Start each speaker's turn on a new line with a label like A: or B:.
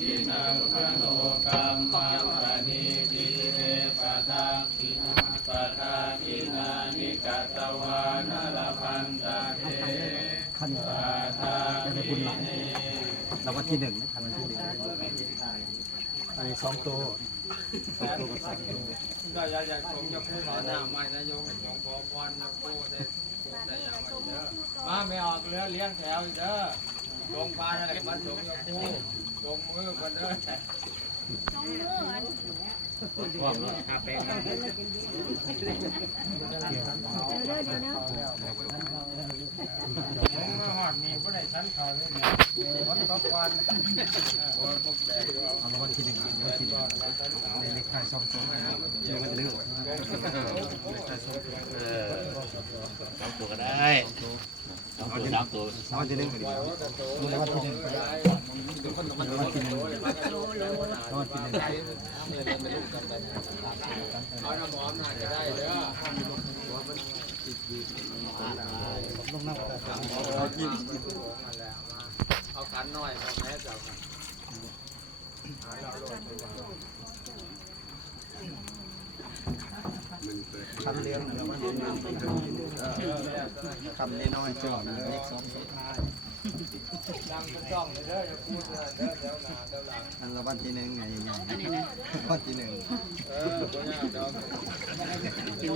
A: ทินังพโนกัมมังปณิทิเรปะทังทินาปะทาทินานิกัตวานลพันตาเท
B: ขั้น
A: ปะทา
B: จะได้บุญหลายรางวัลที่หนึ่งนะรางวัลที่หนึ่งอันนี้สองตัวสองตัวกับสามตัว
A: ก็อยากอยากผมจะพูดขอหน้าใหม่นะโยมหลวงพ่อพรนะพูดได้พูดได้อย่างไรเด้อมาไม่ออกเรือเลี้ยงแถวอีกเด้อลงปลาอะไรพระสงฆ์จะพู ดลงมือกันเด้อผมมาหอดมีผู้ใดชั้นเขาเลยเนี่ยฝนตกวันโอ้ยพวกแดกอยู่เอา
B: เอารางวัลที่หนึ่งรางวัลที่หนึ่งในเลขท้ายสองตัวเดี๋ยวมันจะเลือกเลขท้ายสองตัว
C: เออสองตัวก็ได้สองตัวสามตัว
B: รางวัลที่หนึ่งกันดีกว่ารางวัลที่หนึ่งรางวัลที่หนึ่ง
A: เอาน้ำหอมน่าจะได้เด้อ
B: ลงน้ำตา
A: เอาขันน้อยเอาแม่เจ้าค่ะ
B: คำเลี้ยงรางวัลที่หนึ่งคำน้อยจ้านะเลขสองสุดท้าย
A: ดังเป็นจ้องเลยเด้ออย่าพูดเลยเด้อเดี๋ยวหน้าเดี๋ยวหลัง
B: อันรางวัลที่หนึ่งไงใหญ่ๆรางวัลที่หนึ่ง
A: เออตัวเนี้ยเดี๋ยว